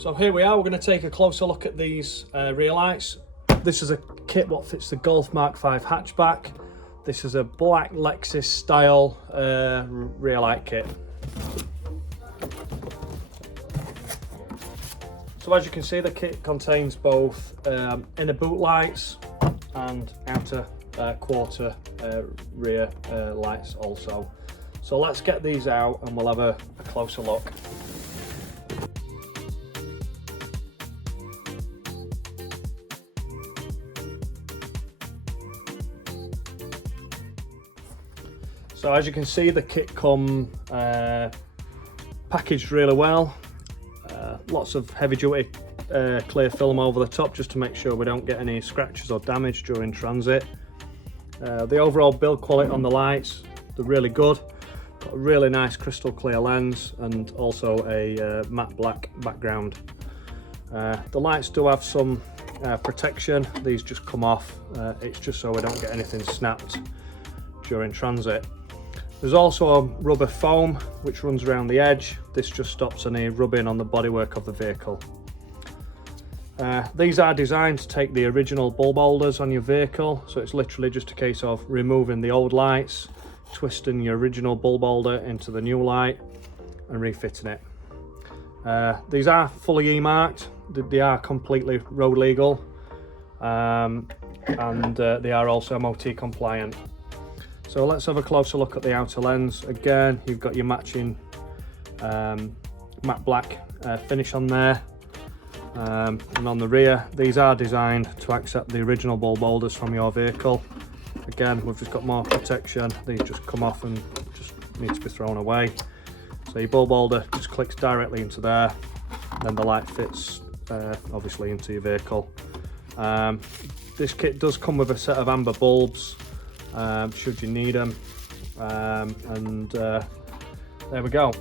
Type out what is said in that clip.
So here we are, we're going to take a closer look at these rear lights. This is a kit what fits the Golf Mark 5 hatchback. This is a black Lexus style rear light kit. So as you can see, the kit contains both inner boot lights and outer quarter rear lights also. So let's get these out and we'll have a closer look. So as you can see, the kit come packaged really well. Lots of heavy duty clear film over the top just to make sure we don't get any scratches or damage during transit. The overall build quality on the lights, they're really good. Got a really nice crystal clear lens and also a matte black background. The lights do have some protection. These just come off. It's just so we don't get anything snapped during transit. There's also a rubber foam which runs around the edge. This just stops any rubbing on the bodywork of the vehicle. These are designed to take the original bulb holders on your vehicle, so it's literally just a case of removing the old lights, twisting your original bulb holder into the new light and refitting it. These are fully E-marked, they are completely road legal, and they are also MOT compliant. So let's have a closer look at the outer lens. Again, you've got your matching matte black finish on there. And on the rear, these are designed to accept the original bulb holders from your vehicle. Again, we've just got more protection. These just come off and just need to be thrown away. So your bulb holder just clicks directly into there. Then the light fits obviously into your vehicle. This kit does come with a set of amber bulbs. Should you need them, there we go.